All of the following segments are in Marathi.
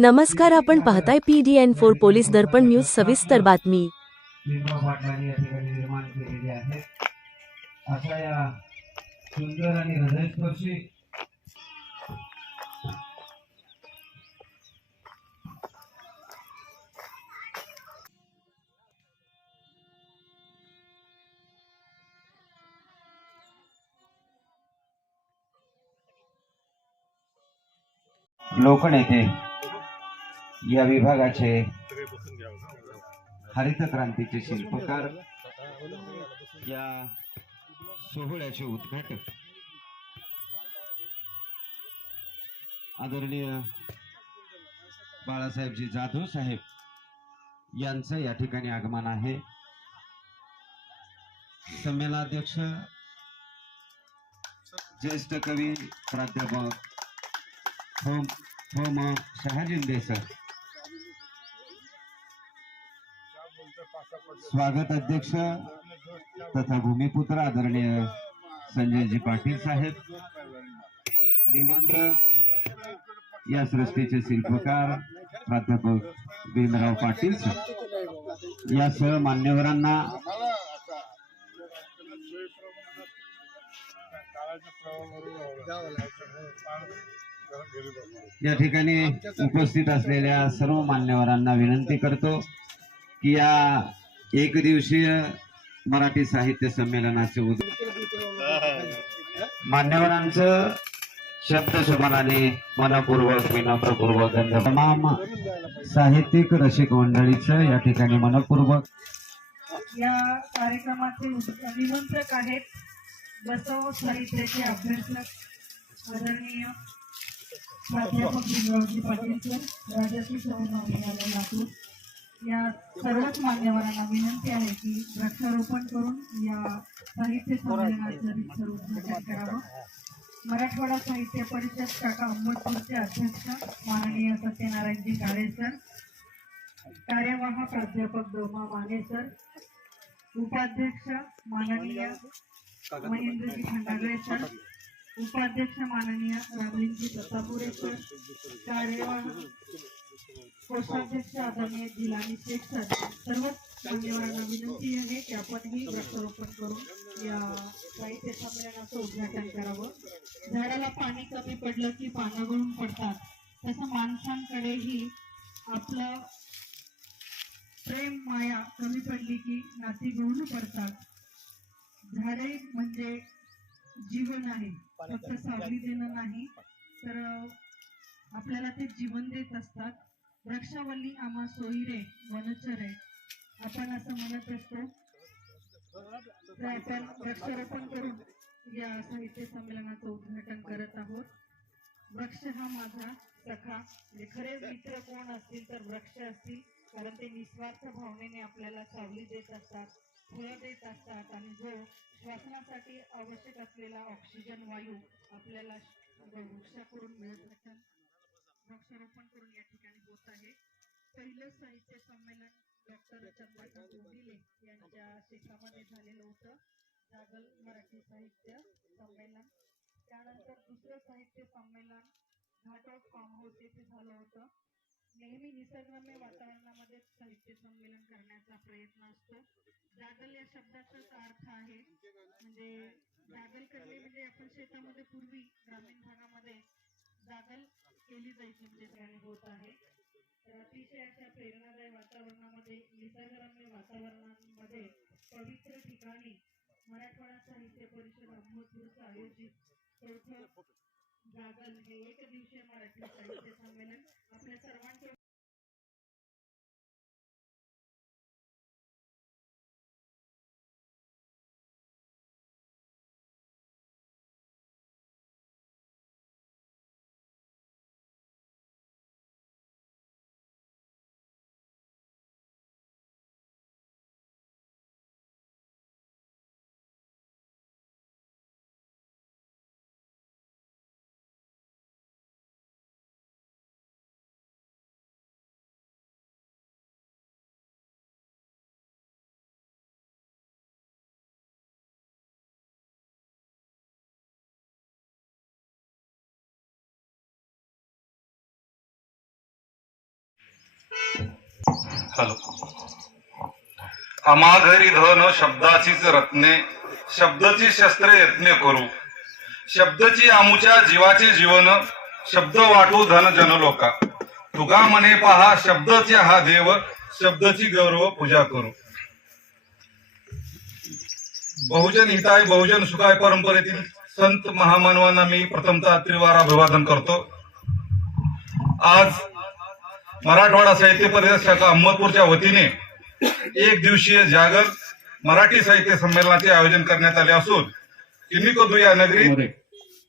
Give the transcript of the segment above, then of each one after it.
नमस्कार, आपण पाहताय PDN4 पोलीस दर्पण न्यूज. सविस्तर बातमी. निर्माण केलेली आहे. अशा या सुंदर आणि हृदयस्पर्शी लोकनेते या विभागाचे हरित क्रांतीचे शिल्पकार, या सोहळ्याचे उद्घाटक आदरणीय बाळासाहेबजी जाधव साहेब यांचं या ठिकाणी आगमन आहे. संमेलनाध्यक्ष ज्येष्ठ कवी प्राध्यापक होम शहाजिंदे सर, स्वागत अध्यक्ष तथा भूमिपुत्र आदरणीय संजयजी पाटील साहेब, निमंत्रक या सृष्टीचे शिल्पकार प्राध्यापक भीमराव पाटील सर, या सर्व मान्यवरांना या ठिकाणी उपस्थित असलेल्या सर्व मान्यवरांना विनंती करतो की या एक दिवसीय मराठी साहित्य संमेलनाचे मान्यवरांचं शब्दशुभाने मनपूर्वक विनम्रपूर्वक तमाम साहित्यिक रसिक मंडळीचं या ठिकाणी मनपूर्वक या कार्यक्रमाचे निमंत्रक आहेत बसव साहित्याचे अभ्यासक आदरणीय प्राध्यापक भीमरावजी पाटील सर, राजश्री महाविद्यालय लातूर. या सर्वच मान्यवरांना विनंती आहे की वृक्षारोपण करून या साहित्य संमेलनाचं उद्घाटन करावं. मराठवाडा साहित्य परिषद शाखा अहमदपूरचे अध्यक्ष माननीय सत्यनारायणजी काळे सर, कार्यवाह प्राध्यापक दोमा माने सर, उपाध्यक्ष माननीय महेंद्रजी खंडागळे सर, उपाध्यक्ष माननीय रामलिंगजी दत्तापुरे सर, कार्यवाह कोषाध्यक्ष आदरणीय जिलानी शेख सर, सर्वच मान्यवरांना विनंती आहे की आपण ही वृक्षारोपण करून या साहित्य संमेलनाचं उद्घाटन करावं. झाडाला पाणी कमी पडलं की पानं गळून पडतात, तसं माणसांकडेही आपलं प्रेम माया कमी पडली की नाती गळून पडतात. झाडे म्हणजे जीवन आहे, फक्त सावली देणं नाही तर आपल्याला ते जीवन देत असतात. वृक्षावल्ली आम्हा सोयीरे वनचरे आपण असं म्हणत असतो. तर आपण वृक्षारोपण करून या साहित्य संमेलनाचं उद्घाटन करत आहोत. वृक्ष हा माझा सखा, म्हणजे खरे मित्र कोण असतील तर वृक्ष असतील, कारण ते निस्वार्थ भावनेने आपल्याला सावली देत असतात, फळं देत असतात आणि जो श्वासनासाठी आवश्यक असलेला ऑक्सिजन वायू आपल्याला वृक्षाकडून मिळत असतात. वृक्षारोपण करून या ठिकाणी होत आहे. पहिलं साहित्य संमेलन डॉक्टर चंद्रकांत गोहिले यांच्या शेतामध्ये झालेलं होतं, जागल मराठी साहित्य संमेलन. त्यानंतर दुसरं साहित्य संमेलन घाटोट फार्म हाऊस येथे झालं होतं. नेहमी निसर्गरम्य वातावरणामध्ये साहित्य संमेलन करण्याचा प्रयत्न असतो. जागल या शब्दाचाच अर्थ आहे म्हणजे जागल करणे, म्हणजे आपण शेतामध्ये पूर्वी ग्रामीण भागामध्ये जागल केली जायची म्हणजे त्याने होत आहे. तर अतिशय अशा प्रेरणादायी वातावरणामध्ये, निसर्गरम्य वातावरणामध्ये, पवित्र ठिकाणी मराठवाडा साहित्य परिषद अहमदपूरचं आयोजित चौथं जागल हे एक दिवसीय मराठी साहित्य संमेलन आपल्या सर्वांच्या हॅलो. आम्हा घरी धन शब्दाचीच रत्ने, शब्दाची शस्त्रे यत्ने करू, शब्दची आमुच्या जीवाचे जीवन, शब्द वाटू धन जनलोका, तुगा मने पहा शब्दचे हा देव, शब्दची गौरव पूजा करू. बहुजन हिताय बहुजन सुखाय परंपरेतील संत महामानवांना मी प्रथमतः त्रिवार अभिवादन करतो. आज मराठवाडा साहित्य परिषद शाखा अहमदपूरच्या वतीने एक दिवसीय जागर मराठी साहित्य संमेलनाचे आयोजन करण्यात आले असून किणीकोदू या नगरीत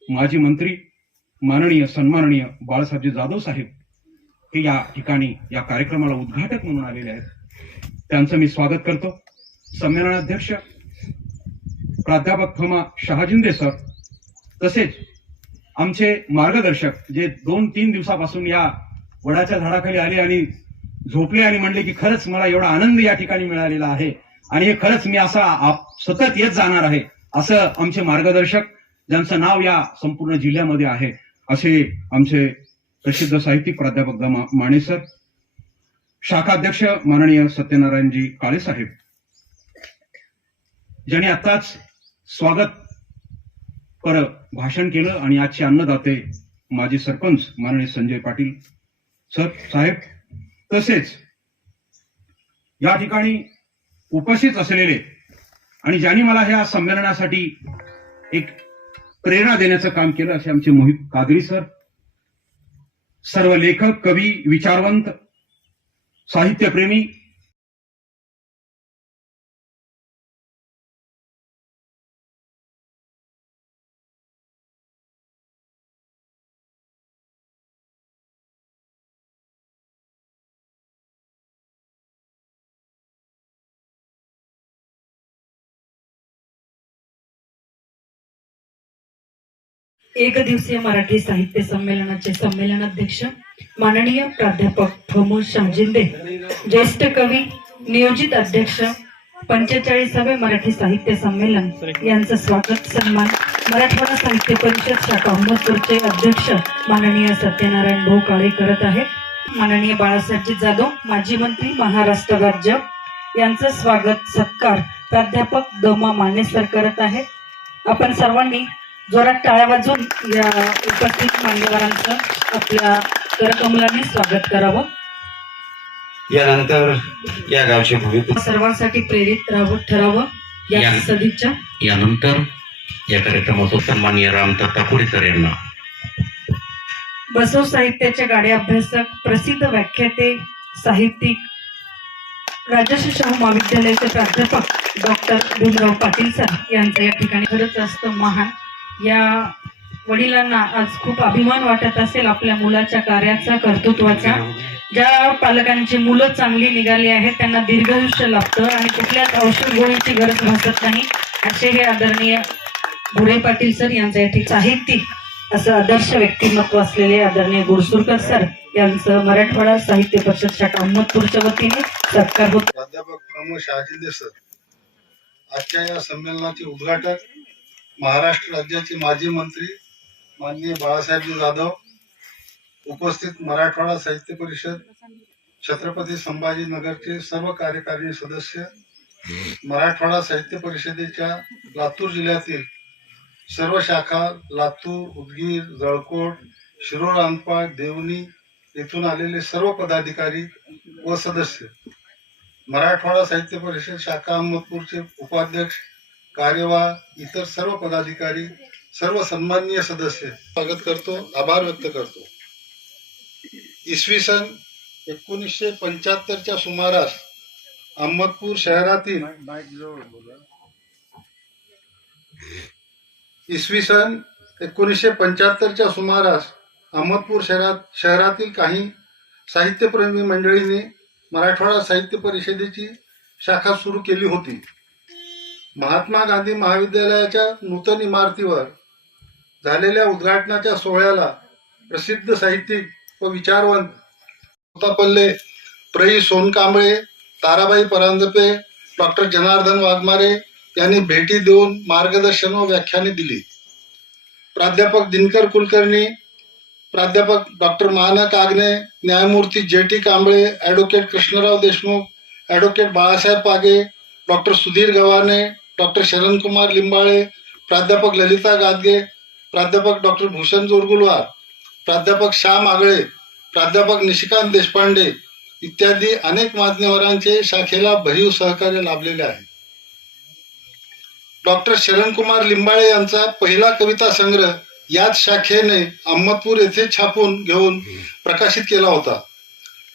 माजी मंत्री माननीय सन्माननीय बाळासाहेबजी जाधव साहेब हे या ठिकाणी या कार्यक्रमाला उद्घाटक म्हणून आलेले आहेत. त्यांचं मी स्वागत करतो. संमेलनाध्यक्ष प्राध्यापक फमा शहाजिंदे सर, तसेच आमचे मार्गदर्शक जे 2-3 दिवसापासून या वडाच्या झाडाखाली आले आणि झोपले आणि म्हणले की खरंच मला एवढा आनंद या ठिकाणी मिळालेला आहे आणि हे खरंच मी असा सतत येत जाणार आहे, असं आमचे मार्गदर्शक ज्यांचं नाव या संपूर्ण जिल्ह्यामध्ये आहे असे आमचे प्रसिद्ध साहित्यिक प्राध्यापक द माने सर, शाखाध्यक्ष माननीय सत्यनारायणजी काळे साहेब, ज्यांनी आताच स्वागत पर भाषण केलं, आणि आजचे अन्नदाते माजी सरपंच माननीय संजय पाटील सर साहेब, तसेच या ठिकाणी उपस्थित असलेले आणि ज्यांनी मला ह्या संमेलनासाठी एक प्रेरणा देण्याचं काम केलं असे आमचे मोहित कादरी सर, सर्व लेखक, कवी, विचारवंत, साहित्यप्रेमी, एक दिवसीय मराठी साहित्य संमेलनाचे संमेलनाध्यक्ष माननीय प्राध्यापक फमू शहाजिंदे, ज्येष्ठ कवी, नियोजित अध्यक्ष 45वे मराठी साहित्य संमेलन यांचं स्वागत सन्मान मराठवाडा साहित्य परिषद शाखा अहमदपूरचे अध्यक्ष माननीय सत्यनारायण भाऊ काळे करत आहेत. माननीय बाळासाहेबजी जाधव माजी मंत्री महाराष्ट्र राज्य यांचं स्वागत सत्कार प्राध्यापक द माने सर करत आहेत. आपण सर्वांनी जोरात टाळ्या वाजवून या उपस्थित मान्यवरांचं आपल्या करकमलाने स्वागत करावं. यानंतर या गावचे भूमिपुत्र सर्वांसाठी प्रेरित ठरावं या सदिच्छा. यानंतर या कार्यक्रमाचा सन्माननीय रामदत्ता पुढेकर यांना, बसव साहित्याचे गाडे अभ्यासक, प्रसिद्ध व्याख्याते, साहित्यिक, राजर्षी शाहू महाविद्यालयाचे प्राध्यापक डॉक्टर भीमराव पाटील सर यांचं या ठिकाणी खरंच असतं महान. या वडिलांना आज खूप अभिमान वाटत असेल आपल्या मुलाच्या कार्याचा, कर्तृत्वाचा. ज्या पालकांची मुलं चांगली निघाली आहेत त्यांना दीर्घायुष्य लाभतं आणि कुठल्याच औषध गोळीची गरज भासत नाही, असे हे आदरणीय भुरे पाटील सर यांचं या ठिकाणी साहित्यिक असं आदर्श व्यक्तिमत्व असलेले आदरणीय गुरसुरकर सर यांचं मराठवाडा साहित्य परिषद शाखा अहमदपूरच्या वतीने सत्कार होतो. प्राध्यापक प्रमोद शहाजिंदे सर, आजच्या या संमेलनाचे उद्घाटक महाराष्ट्र राज्याचे माजी मंत्री माननीय बाळासाहेबजी जाधव, उपस्थित मराठवाडा साहित्य परिषद छत्रपती संभाजीनगरचे सर्व कार्यकारिणी सदस्य, मराठवाडा साहित्य परिषदेच्या लातूर जिल्ह्यातील सर्व शाखा, लातूर, उदगीर, जळकोट, शिरोळ, अंतपाळ, देवणी येथून आलेले सर्व पदाधिकारी व सदस्य, मराठवाडा साहित्य परिषद शाखा अहमदपूरचे उपाध्यक्ष, कार्यवाह, इतर सर्व पदाधिकारी, सर्व सन्माननीय सदस्य स्वागत करतो, आभार व्यक्त करतो. इसवी सन 1975च्या सुमारास अहमदपूर शहरातील शहरातील काही साहित्यप्रेमी मंडळींनी मराठवाडा साहित्य परिषदेची शाखा सुरू केली होती. महात्मा गांधी महाविद्यालयाच्या नूतन इमारतीवर झालेल्या उद्घाटनाच्या सोहळ्याला प्रसिद्ध साहित्यिक व विचारवंत कोतापल्ले, प्र. सोनकांबळे, ताराबाई परांजपे, डॉक्टर जनार्दन वाघमारे यांनी भेटी देऊन मार्गदर्शन व व्याख्याने दिली. प्राध्यापक दिनकर कुलकर्णी, प्राध्यापक डॉक्टर मानक आग्ने, न्यायमूर्ती जे.टी. कांबळे, ॲडव्होकेट कृष्णराव देशमुख, ॲडव्होकेट बाळासाहेब पागे, डॉक्टर सुधीर गव्हाणे, डॉक्टर शरणकुमार लिंबाळे, प्राध्यापक ललिता गादगे, प्राध्यापक डॉक्टर भूषण जोरगुलवार, प्राध्यापक श्याम आगळे, प्राध्यापक निशिकांत देशपांडे इत्यादी अनेक मान्यवरांचे शाखेला भरीव सहकार्य लाभलेले आहे. डॉक्टर शरणकुमार लिंबाळे यांचा पहिला कविता संग्रह याच शाखेने अहमदपूर येथे छापून घेऊन प्रकाशित केला होता.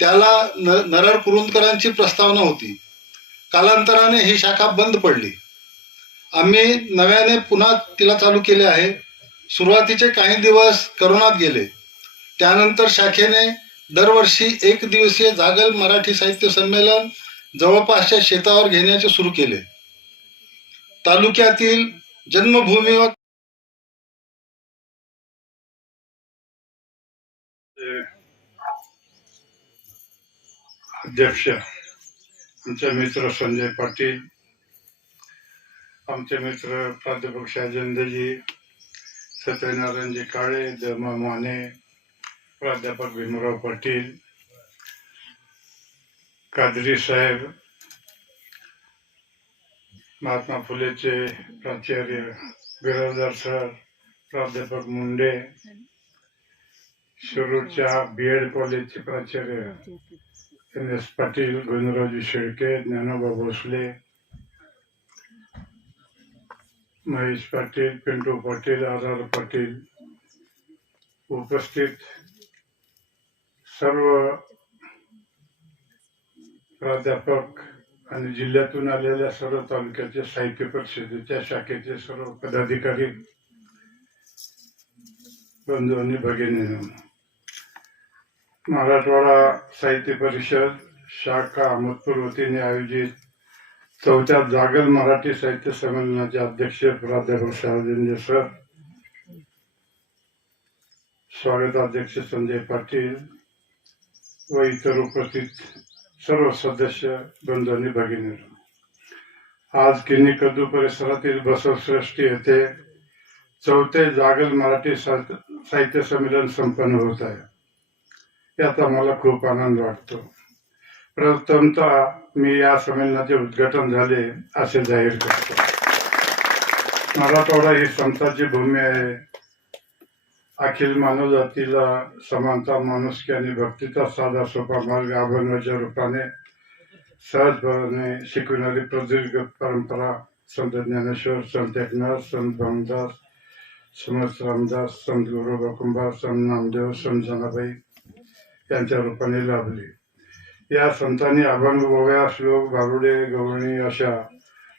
त्याला नरहर कुरुंदकरांची प्रस्तावना होती. कालांतराने ही शाखा बंद पडली. आम्ही नव्याने पुन्हा तिला चालू केले आहे. सुरुवातीचे काही दिवस करोनात गेले. त्यानंतर शाखेने दरवर्षी 1 दिवसीय जागल मराठी साहित्य संमेलन जवळपासच्या शेतावर घेण्याचे सुरू केले. तालुक्यातील जन्मभूमी व अध्यक्ष आमचे मित्र संजय पाटील, आमचे मित्र प्राध्यापक शाजेंद्रजी, सत्यनारायणजी काळे, धर्मा माने, प्राध्यापक भीमराव पाटील, कादरी साहेब, महात्मा फुलेचे प्राचार्य बिराजदार सर, प्राध्यापक मुंडे, शिरूरच्या बीएड कॉलेजचे प्राचार्य एन.एस. पाटील, गुणराजी शेळके, ज्ञानोबा भोसले, महेश पाटील, पिंटू पाटील, आर पाटील, उपस्थित सर्व प्राध्यापक आणि जिल्ह्यातून आलेल्या सर्व तालुक्याचे साहित्य परिषदेच्या शाखेचे सर्व पदाधिकारी, बंधू आणि भगिनी, मराठवाडा साहित्य परिषद शाखा अहमदपूर वतीने आयोजित 4थ्या जागल मराठी साहित्य संमेलनाचे अध्यक्ष प्राध्यापक शाहजेंद्र सर, स्वागताध्यक्ष संजय पाटील व इतर उपस्थित सर्व सदस्य, बंधू आणि भगिनी, आज किनी कद्दू परिसरातील बसवश्रेष्ठी येथे 4थे जागल मराठी साहित्य संमेलन संपन्न होत आहे. याचा मला खूप आनंद वाटतो. प्रथमतः मी या संमेलनाचे उद्घाटन झाले असे जाहीर करतो. मराठवाडा ही समताची भूमी आहे. अखिल मानवजातीला समानता, माणुसकी आणि भक्तीचा साधा सोपा मार्ग अभंगाच्या रूपाने सहजपणे शिकविणारी प्रदीर्घ परंपरा संत ज्ञानेश्वर, संत एकनाथ, संत भामदास, समर्थ रामदास, संत गुरु कुंभार, संत नामदेव, संत जनाबाई यांच्या रूपाने लाभली. या संतांनी अभंग, ओव्या, श्लोक, भारुडे, गवळणी अशा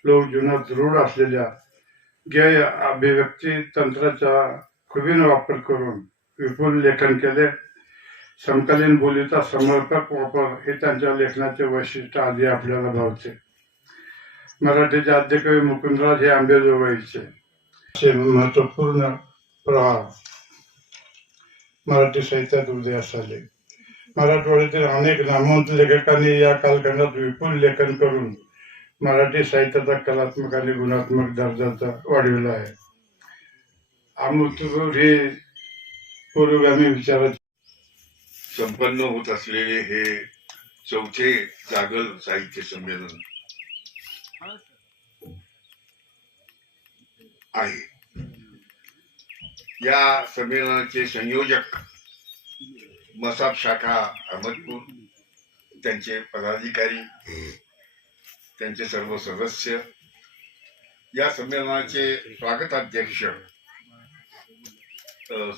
लोकजीवनात दृढ असलेल्या गेय अभिव्यक्ती तंत्राचा खुबीने वापर करून विपुल लेखन केले. समकालीन बोलीचा समर्पक वापर हे त्यांच्या लेखनाचे वैशिष्ट्य आधी आपल्याला भावते. मराठीचे आद्यकवी मुकुंदराज हे आंबेजोगाईचे असे महत्वपूर्ण प्रवाह मराठी साहित्यात उदयास आले. मराठवाड्यातील अनेक नामवंत लेखकांनी या कालखंडात विपुल लेखन करून मराठी साहित्याचा कलात्मक आणि गुणात्मक दर्जाचा वाढविला आहे. अमृतपूर हे पुरोगामी विचाराचे संपन्न होत असलेले हे 4थे जागल साहित्य संमेलन आहे. या संमेलनाचे संयोजक मसाब शाखा अहमदपूर, त्यांचे पदाधिकारी, त्यांचे सर्व सदस्य, या संमेलनाचे स्वागताध्यक्ष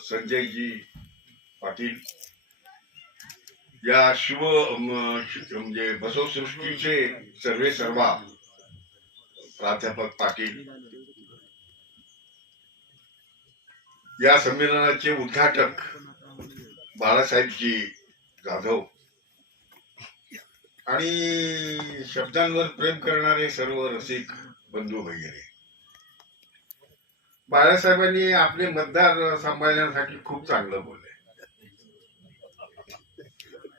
संजयजी पाटील, या म्हणजे बसवसृष्टीचे सर्वे सर्वा प्राध्यापक पाटील, या संमेलनाचे उद्घाटक बाळासाहेबजी जाधव आणि शब्दांवर प्रेम करणारे सर्व रसिक बंधू वगैरे. बाळासाहेबांनी आपले मतदार सांभाळण्यासाठी खूप चांगलं बोलले.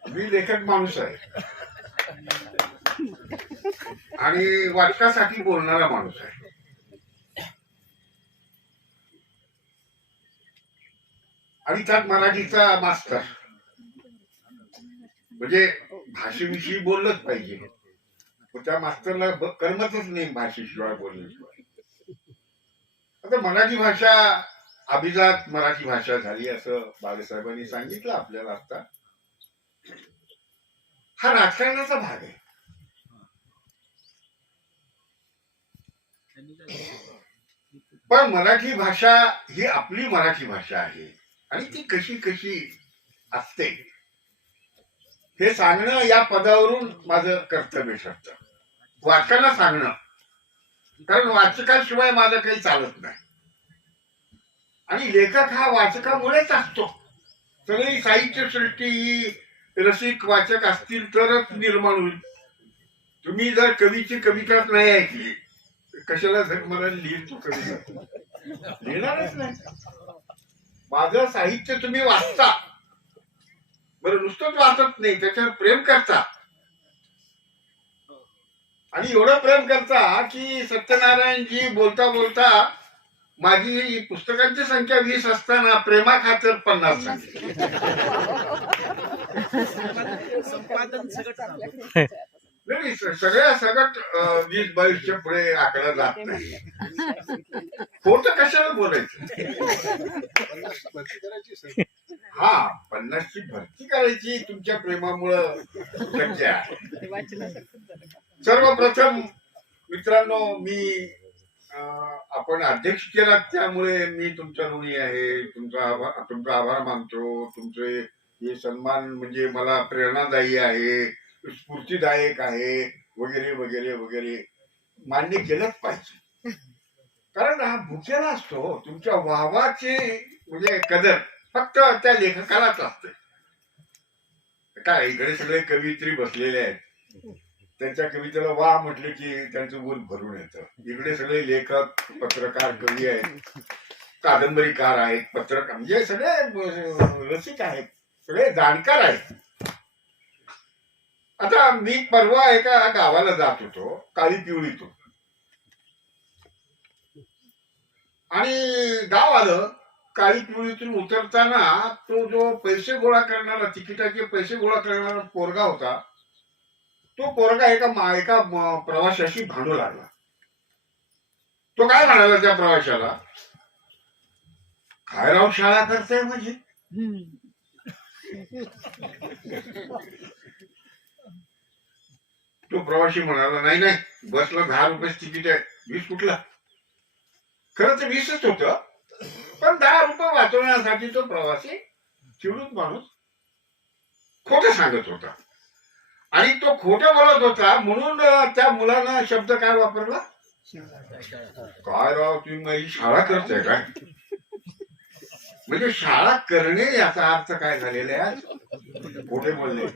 मी लेखक माणूस आहे आणि वाचकासाठी बोलणारा माणूस आहे. आणि त्यात मराठीचा मास्तर, म्हणजे भाषेविषयी बोललंच पाहिजे. पण त्या मास्तरला करमतच नाही भाषेशिवाय बोलण्याशिवाय. आता मराठी भाषा अभिजात मराठी भाषा झाली असं बाळासाहेबांनी सांगितलं आपल्याला. आता हा राजकारणाचा भाग आहे. पण मराठी भाषा ही आपली मराठी भाषा आहे आणि ती कशी कशी असते हे सांगणं या पदावरून माझं कर्तव्य ठरतं. वाचकांना सांगणं, कारण वाचकाशिवाय माझं काही चालत नाही. आणि लेखक हा वाचकामुळेच असतो. सगळी साहित्य सृष्टी ही रसिक वाचक असतील तरच निर्माण होईल. तुम्ही जर कवीची कविताच नाही ऐकली, कशाला मला लिहितो कविता? लिहिणारच नाही. माझं साहित्य तुम्ही वाचता, बरं नुसतंच वाचत नाही, त्याच्यावर प्रेम करता. आणि एवढं प्रेम करता की सत्यनारायणजी बोलता बोलता माझी पुस्तकांची संख्या 20 असताना प्रेमा खातर 50 सांगितली. नाही, सगळ्या सगळं 20-22च्या पुढे आकडा जात नाही. खोटं कशाला बोलायचं? हा, 50ची भरती करायची तुमच्या प्रेमामुळं शक्य आहे. सर्वप्रथम मित्रांनो, मी आपण अध्यक्ष केला त्यामुळे मी तुमचा ऋणी आहे. तुमचा आभार मानतो. तुमचे हे सन्मान म्हणजे मला प्रेरणादायी आहे, स्फूर्तीदायक आहे, वगैरे वगैरे वगैरे मान्य केलंच पाहिजे. कारण हा भुकेला असतो. तुमच्या वाहवाची म्हणजे कदर फक्त त्या लेखकालाच असते. काय इकडे सगळे कवियत्री बसलेले आहेत, त्यांच्या कवितेला वा म्हटलं की त्यांचं ऊन भरून येतं. इकडे सगळे लेखक, पत्रकार, कवी आहेत, कादंबरीकार आहेत, पत्रकार म्हणजे सगळे रसिक आहेत, सगळे जाणकार आहेत. आता मी परवा एका गावाला जात होतो, काळी पिवळीतून, आणि गाव आलं. काळी पिवळीतून उतरताना तो जो पैसे गोळा करणारा, तिकिटाचे पैसे गोळा करणारा पोरगा होता, तो पोरगा एका प्रवाशाशी भांडू लागला. तो काय म्हणाला त्या प्रवाशाला, काय राव शाळा करताय म्हणजे? तो प्रवासी म्हणाला, नाही नाही, बसला 10 रुपये तिकीट आहे, 20 कुठला? खरं तर 20च होतं, पण 10 रुपये वाचवण्यासाठी तो प्रवासी चिडून माणूस खोटं सांगत होता. आणि तो खोटं बोलत होता म्हणून त्या मुलानं शब्द काय वापरला, काय राव तुम्ही माझी शाळा करताय काय? म्हणजे शाळा करणे याचा अर्थ काय झालेला आहे? खोटे बोलले.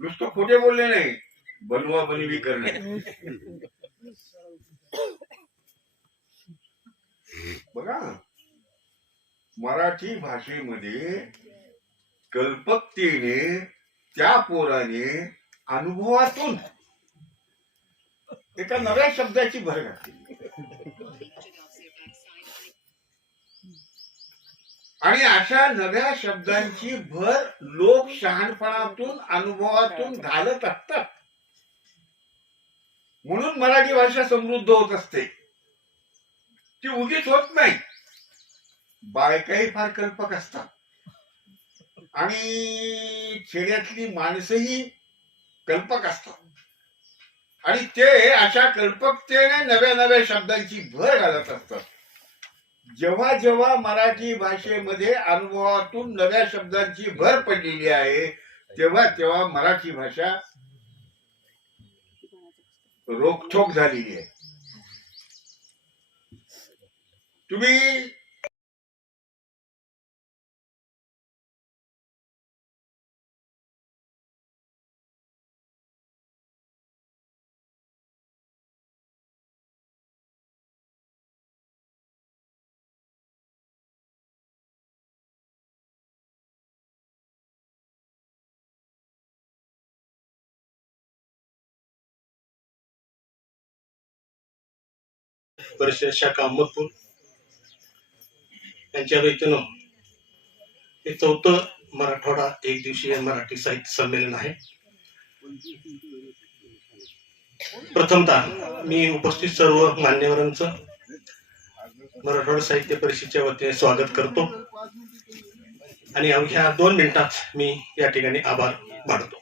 नुसतं खोटे बोलले नाही, बनवा बनवी करणे. बघा, मराठी भाषेमध्ये कल्पकतेने त्या पोराने अनुभवातून एका नव्या शब्दाची भर घातली. आणि अशा नव्या शब्दांची भर लोक शहाणपणातून, अनुभवातून घालत असतात. म्हणून मराठी भाषा समृद्ध होत असते. ती उगीच होत नाही. बायकाही फार कल्पक असतात आणि खेड्यातली माणसंही कल्पक असतात. आणि ते अशा कल्पकतेने नव्या नव्या शब्दांची भर घालत असतात. जेव्हा जेव्हा मराठी भाषेमध्ये अनुभवातून नव्या शब्दांची भर पडलेली आहे, तेव्हा तेव्हा मराठी भाषा रोखठोक झालेली आहे. तुम्ही परिषद शाखा अहमदपूर यांच्या वतीनं हे 4थं मराठवाडा एक दिवसीय मराठी साहित्य संमेलन आहे. प्रथमतः मी उपस्थित सर्व मान्यवरांचं मराठवाडा साहित्य परिषदेच्या वतीने स्वागत करतो आणि अवघ्या 2 मिनिटात मी या ठिकाणी आभार मानतो.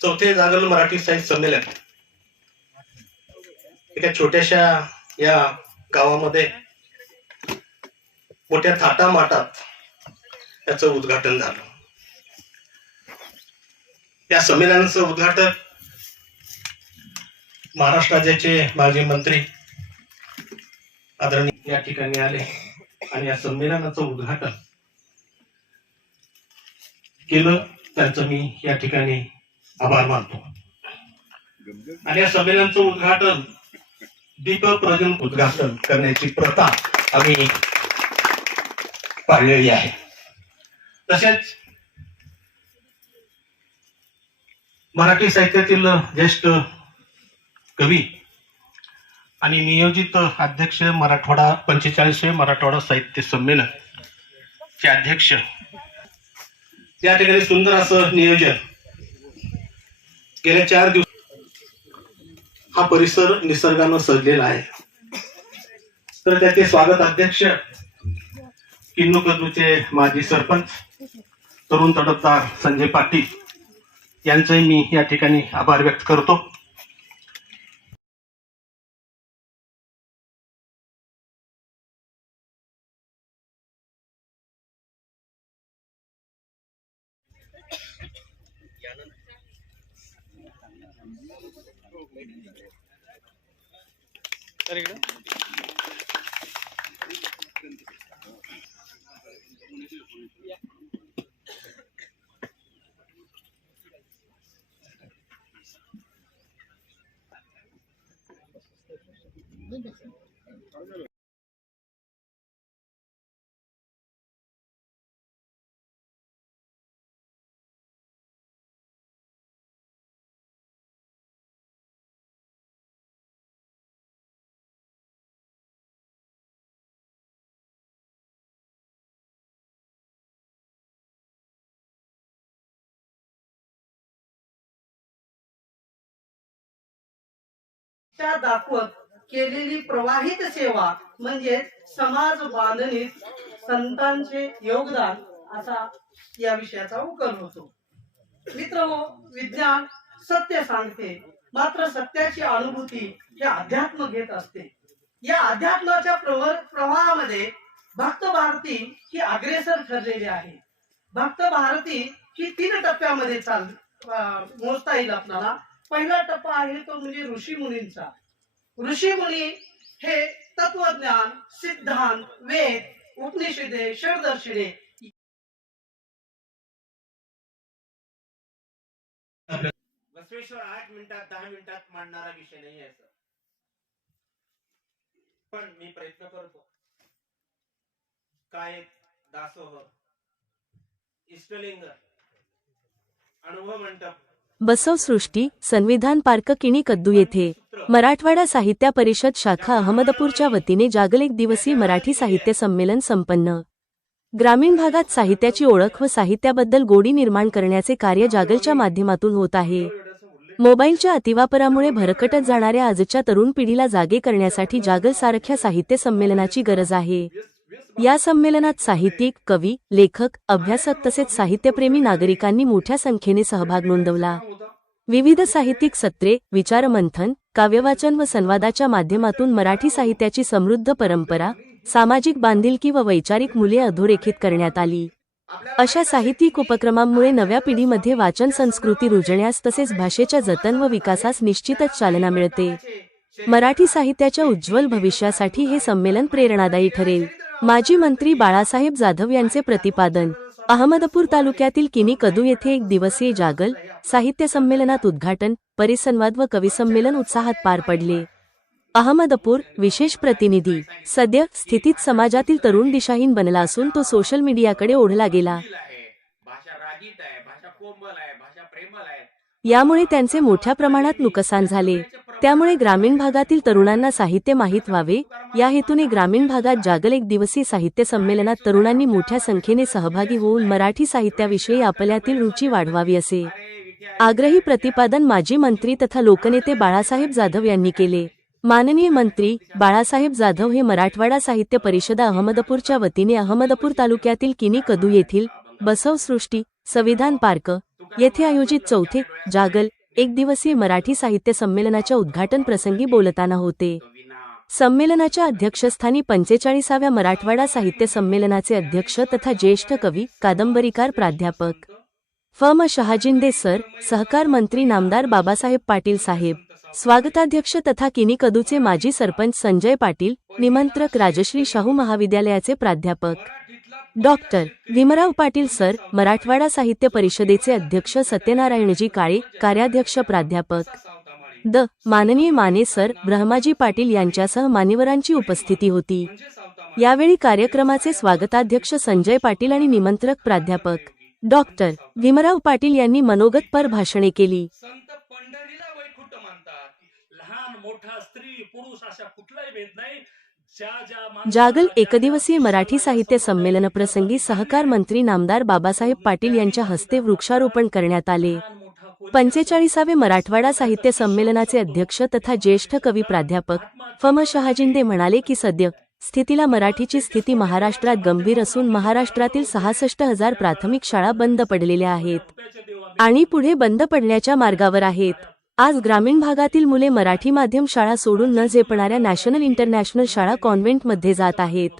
4थे जागरण मराठी साहित्य संमेलन एका छोट्याशा या गावामध्ये मोठ्या थाटामाटात याचं उद्घाटन झालं. या संमेलनाचं उद्घाटन महाराष्ट्र राज्याचे माजी मंत्री आदरणीय या ठिकाणी आले आणि या संमेलनाचं उद्घाटन केलं. त्यांचं मी या ठिकाणी आभार मानतो. आणि या संमेलनाचं उद्घाटन दीप प्रज्वलन उद्घाटन करण्याची प्रथा आम्ही पाळलेली आहे. तसेच मराठी साहित्यातील ज्येष्ठ कवी आणि नियोजित अध्यक्ष मराठवाडा 45वें मराठवाडा साहित्य संमेलन चे अध्यक्ष या ठिकाणी सुंदर असं नियोजन गेल्या 4 दिवस हा परिसर निसर्गानं सजलेला आहे. तर त्याचे स्वागत अध्यक्ष किन्नू कदूचे माजी सरपंच तरुण तडफदार संजय पाटील यांचे मी या ठिकाणी आभार व्यक्त करतो. दाखवत केलेली प्रवाहित सेवा म्हणजे समाज बांधणीत संतांचे योगदान असा या विषयाचा उकल होतो. मित्रहो, विज्ञान सत्य सांगते, मात्र सत्याची अनुभूती हे अध्यात्म घेत असते. या अध्यात्माच्या प्रवाहामध्ये भक्त भारती ही अग्रेसर ठरलेली आहे. भक्त भारती ही 3 टप्प्यामध्ये मोजता येईल आपल्याला. पहिला टप्पा आहे तो म्हणजे ऋषी मुनींचा. ऋषी मुनी हे तत्वज्ञान, सिद्धांत, वेद, उपनिषदे, षडदर्शने बसवेश्वर 8 मिनिटात 10 मिनिटात मांडणारा विषय नाही आहे सर. पण मी प्रयत्न करतो. काय दासोह, इष्टलिंग, अनुभव मंडप, बसवसृष्टी संविधान पार्क किणी कद्दू येथे मराठवाडा साहित्य परिषद शाखा अहमदपूरच्या वतीने जागतिक दिवसीय मराठी साहित्य संमेलन संपन्न. ग्रामीण भागात साहित्याची ओळख व साहित्याबद्दल गोडी निर्माण करण्याचे कार्य जागलच्या माध्यमातून होत आहे. मोबाईलच्या अतिवापरामुळे भरकटत जाणाऱ्या आजच्या तरुण पिढीला जागे करण्यासाठी जागल सारख्या साहित्य संमेलनाची गरज आहे. या संमेलनात साहित्यिक, कवी, लेखक, अभ्यासक तसेच साहित्यप्रेमी नागरिकांनी मोठ्या संख्येने सहभाग नोंदवला. विविध साहित्यिक सत्रे, विचारमंथन, काव्यवाचन व संवादाच्या माध्यमातून मराठी साहित्याची समृद्ध परंपरा, सामाजिक बांधिलकी व वैचारिक मूल्ये अधोरेखित करण्यात आली. अशा साहित्यिक उपक्रमांमुळे नव्या पिढीमध्ये वाचन संस्कृती रुजण्यास तसेच भाषेच्या जतन व विकासास निश्चितच चालना मिळते. मराठी साहित्याच्या उज्ज्वल भविष्यासाठी हे संमेलन प्रेरणादायी ठरेल. माजी मंत्री बाळासाहेब जाधव यांचे प्रतिपादन. अहमदपूर तालुक्यातील किणी कदू येथे 1 दिवसीय जागल साहित्य संमेलनात उद्घाटन, परिसंवाद व कविसंमेलन उत्साहात पार पडले. अहमदपूर विशेष प्रतिनिधी. सद्य स्थितीत समाजातील तरुण दिशाहीन बनला असून तो सोशल मीडियाकडे ओढला गेला. यामुळे त्यांचे मोठ्या प्रमाणात नुकसान झाले. त्यामुळे ग्रामीण भागातील तरुणांना साहित्य माहीत व्हावे या हेतूने ग्रामीण भागात जागल एक दिवसीय साहित्य संमेलनात तरुणांनी मोठ्या संख्येने सहभागी होऊन मराठी साहित्याविषयी आपल्यातील रुची वाढवावी असे आग्रही प्रतिपादन माजी मंत्री तथा लोकनेते बाळासाहेब जाधव यांनी केले. माननीय मंत्री बाळासाहेब जाधव हे मराठवाडा साहित्य परिषद अहमदपूरच्या वतीने अहमदपूर तालुक्यातील किनी कदू येथील बसवसृष्टी संविधान पार्क येथे आयोजित चौथे जागल एक दिवसीय मराठी साहित्य संमेलनाच्या उद्घाटन प्रसंगी बोलताना होते. संमेलनाच्या अध्यक्षस्थानी 45व्या मराठवाडा साहित्य संमेलनाचे अध्यक्ष तथा ज्येष्ठ कवी कादंबरीकार प्राध्यापक फ.म. शहाजिंदे सर, सहकार मंत्री नामदार बाबासाहेब पाटील साहेब, स्वागताध्यक्ष तथा किनी कदूचे माजी सरपंच संजय पाटील, निमंत्रक राजश्री शाहू महाविद्यालयाचे प्राध्यापक डॉक्टर भीमराव पाटील सर, मराठवाडा साहित्य परिषदेचे अध्यक्ष सत्यनारायणजी काळे, कार्याध्यक्ष प्राध्यापक द. माननीय माने सर, ब्रह्माजी पाटील यांच्यासह मान्यवरांची उपस्थिती होती. यावेळी कार्यक्रमाचे स्वागताध्यक्ष संजय पाटील आणि निमंत्रक प्राध्यापक डॉक्टर भीमराव पाटील यांनी मनोगतपर भाषणे केली. संत पंढरीला वैकुंठ मानतात. लहान मोठा स्त्री पुरुष अशा कुठलाही भेद नाही. जागल एकदिवसीय मराठी साहित्य संमेलन प्रसंगी सहकार मंत्री नामदार बाबासाहेब पाटील यांच्या हस्ते वृक्षारोपण करण्यात आले. 45वे मराठवाडा साहित्य संमेलनाचे अध्यक्ष तथा ज्येष्ठ कवी प्राध्यापक फ.म. शहाजिंदे म्हणाले की सद्य स्थितीला मराठीची स्थिती महाराष्ट्रात गंभीर असून महाराष्ट्रातील 66,000 प्राथमिक शाळा बंद पडलेल्या आहेत आणि पुढे बंद पडण्याच्या मार्गावर आहेत. आज ग्रामीण भागातील मुले मराठी माध्यम शाळा सोडून न झेपणाऱ्या नॅशनल इंटरनॅशनल शाळा कॉन्व्हेंटमध्ये जात आहेत.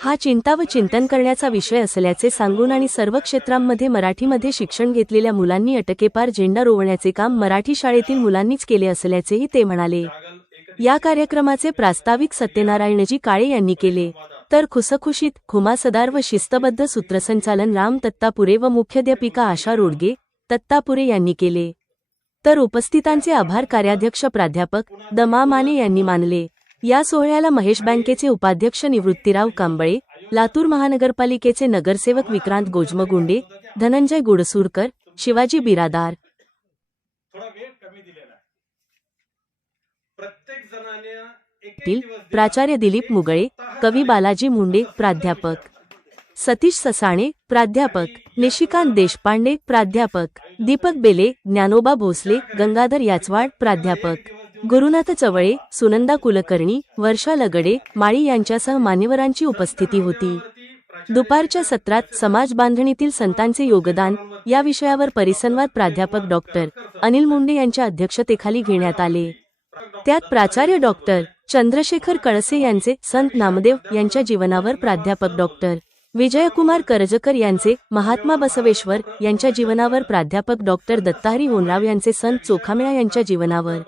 हा चिंता व चिंतन करण्याचा विषय असल्याचे सांगून आणि सर्व क्षेत्रांमध्ये मराठीमध्ये शिक्षण घेतलेल्या मुलांनी अटकेपार झेंडा रोवण्याचे काम मराठी शाळेतील मुलांनीच केले असल्याचेही ते म्हणाले. या कार्यक्रमाचे प्रास्ताविक सत्यनारायणजी काळे यांनी केले, तर खुसखुशीत खुमासदार व शिस्तबद्ध सूत्रसंचालन राम तत्तापुरे व मुख्याध्यापिका आशा रोडगे तत्तापुरे यांनी केले. तर उपस्थितांचे आभार कार्याध्यक्ष प्राध्यापक द. मा. माने यांनी मानले. या सोहळ्याला महेश बँकेचे उपाध्यक्ष निवृत्तीराव कांबळे, लातूर महानगरपालिकेचे नगरसेवक विक्रांत गोजमगुंडे, धनंजय गुडसूरकर, शिवाजी बिरादार, प्राचार्य दिलीप मुगळे, कवी बालाजी मुंडे, प्राध्यापक सतीश ससाणे, प्राध्यापक निशिकांत देशपांडे, प्राध्यापक दीपक बेले, ज्ञानोबा भोसले, गंगाधर याचवाड, प्राध्यापक गुरुनाथ चवळे, सुनंदा कुलकर्णी, वर्षा लगडे, माळी यांच्यासह मान्यवरांची उपस्थिती होती. दुपारच्या सत्रात समाज बांधणीतील संतांचे योगदान या विषयावर परिसंवाद प्राध्यापक डॉक्टर अनिल मुंडे यांच्या अध्यक्षतेखाली घेण्यात आले. त्यात प्राचार्य डॉक्टर चंद्रशेखर कळसे यांचे संत नामदेव यांच्या जीवनावर, प्राध्यापक डॉक्टर विजयकुमार करजकर यांचे महात्मा बसवेश्वर यांच्या जीवनावर, प्राध्यापक डॉक्टर दत्ताहरी होनराव यांचे संत चोखामेळा यांच्या जीवनावर,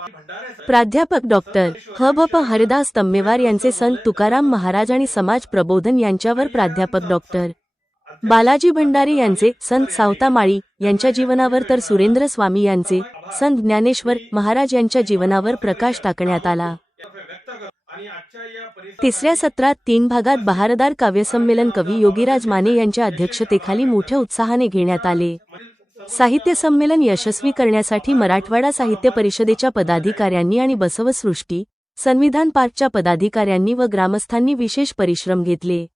प्राध्यापक डॉक्टर ह.भ.प. हरिदास तम्मेवार यांचे संत तुकाराम महाराज आणि समाज प्रबोधन यांच्यावर, प्राध्यापक डॉक्टर बालाजी भंडारे यांचे संत सावता माळी यांच्या जीवनावर, तर सुरेंद्र स्वामी यांचे संत ज्ञानेश्वर महाराज यांच्या जीवनावर प्रकाश टाकण्यात आला. तिसऱ्या सत्रात 3 भागात बहारदार काव्यसंमेलन कवी योगीराज माने यांच्या अध्यक्षतेखाली मोठ्या उत्साहाने घेण्यात आले. साहित्य संमेलन यशस्वी करण्यासाठी मराठवाडा साहित्य परिषदेच्या पदाधिकाऱ्यांनी आणि बसवसृष्टी संविधान पार्कच्या पदाधिकाऱ्यांनी व ग्रामस्थांनी विशेष परिश्रम घेतले.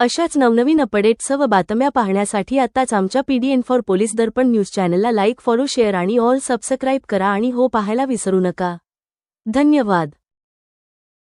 अशाच नवनवीन अपडेट्स व बातम्या पाहण्यासाठी आताच आमच्या PDN for police Darpan news चॅनलला लाईक, फॉलो, शेअर आणि ऑल सबस्क्राईब करा आणि हो पाहायला विसरू नका. धन्यवाद.